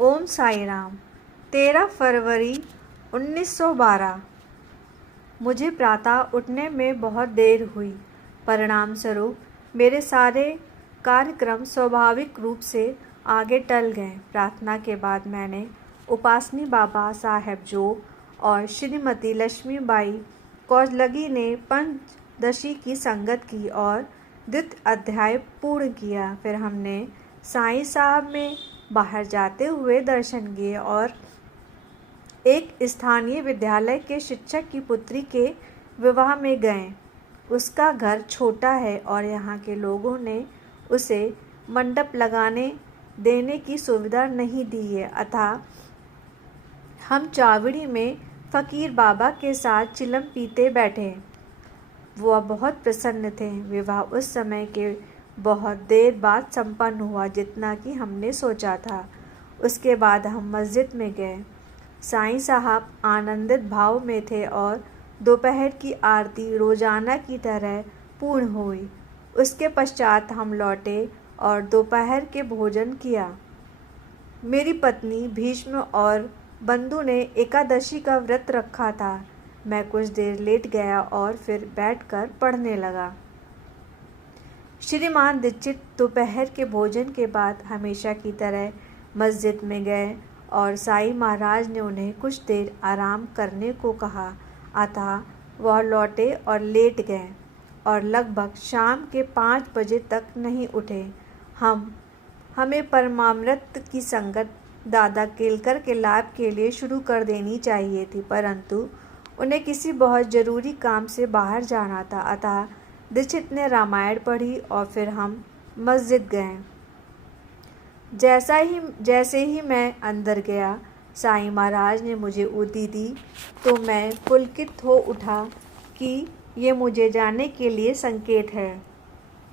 ओम साई राम। 13 फरवरी 1912। मुझे प्रातः उठने में बहुत देर हुई। परिणाम स्वरूप मेरे सारे कार्यक्रम स्वाभाविक रूप से आगे टल गए। प्रार्थना के बाद मैंने उपासनी बाबा साहेब जोग और श्रीमती लक्ष्मीबाई कौजलगी ने पंचदशी की संगत की और द्वितीय अध्याय पूर्ण किया। फिर हमने साईं साहब में बाहर जाते हुए दर्शन किए और एक स्थानीय विद्यालय के शिक्षक की पुत्री के विवाह में गए। उसका घर छोटा है और यहाँ के लोगों ने उसे मंडप लगाने देने की सुविधा नहीं दी है, अतः हम चावड़ी में फकीर बाबा के साथ चिलम पीते बैठे। वह बहुत प्रसन्न थे। विवाह उस समय के बहुत देर बाद संपन्न हुआ जितना कि हमने सोचा था। उसके बाद हम मस्जिद में गए। साईं साहब आनंदित भाव में थे और दोपहर की आरती रोजाना की तरह पूर्ण हुई। उसके पश्चात हम लौटे और दोपहर के भोजन किया। मेरी पत्नी भीष्म और बंधु ने एकादशी का व्रत रखा था। मैं कुछ देर लेट गया और फिर बैठकर पढ़ने लगा। श्रीमान दीक्षित दोपहर के भोजन के बाद हमेशा की तरह मस्जिद में गए और साईं महाराज ने उन्हें कुछ देर आराम करने को कहा, अतः वह लौटे और लेट गए और लगभग शाम के 5 बजे तक नहीं उठे। हमें परमामृत की संगत दादा केलकर के लाभ के लिए शुरू कर देनी चाहिए थी, परंतु उन्हें किसी बहुत ज़रूरी काम से बाहर जाना था, अतः दीक्षित ने रामायण पढ़ी और फिर हम मस्जिद गए। जैसे ही मैं अंदर गया, साईं महाराज ने मुझे उदी दी तो मैं पुलकित हो उठा कि ये मुझे जाने के लिए संकेत है।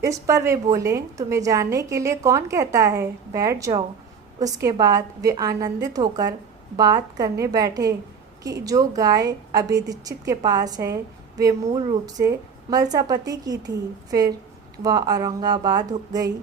इस पर वे बोले, तुम्हें जाने के लिए कौन कहता है, बैठ जाओ। उसके बाद वे आनंदित होकर बात करने बैठे कि जो गाय अभी दीक्षित के पास है वे मूल रूप से मलसापति की थी, फिर वह औरंगाबाद गई,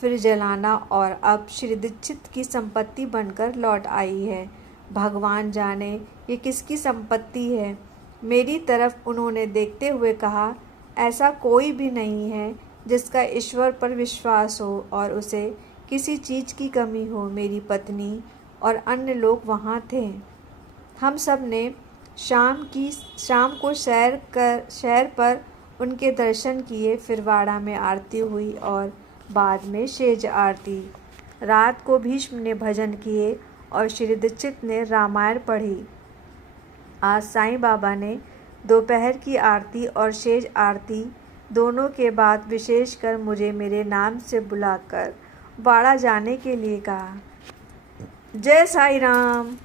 फिर जलाना और अब श्री दीक्षित की संपत्ति बनकर लौट आई है। भगवान जाने ये किसकी संपत्ति है। मेरी तरफ उन्होंने देखते हुए कहा, ऐसा कोई भी नहीं है जिसका ईश्वर पर विश्वास हो और उसे किसी चीज़ की कमी हो। मेरी पत्नी और अन्य लोग वहाँ थे। हम सब ने शाम को शहर पर उनके दर्शन किए। फिर वाड़ा में आरती हुई और बाद में शेज आरती। रात को भीष्म ने भजन किए और श्री दीक्षित ने रामायण पढ़ी। आज साईं बाबा ने दोपहर की आरती और शेज आरती दोनों के बाद विशेषकर मुझे मेरे नाम से बुलाकर वाड़ा जाने के लिए कहा। जय साईं राम।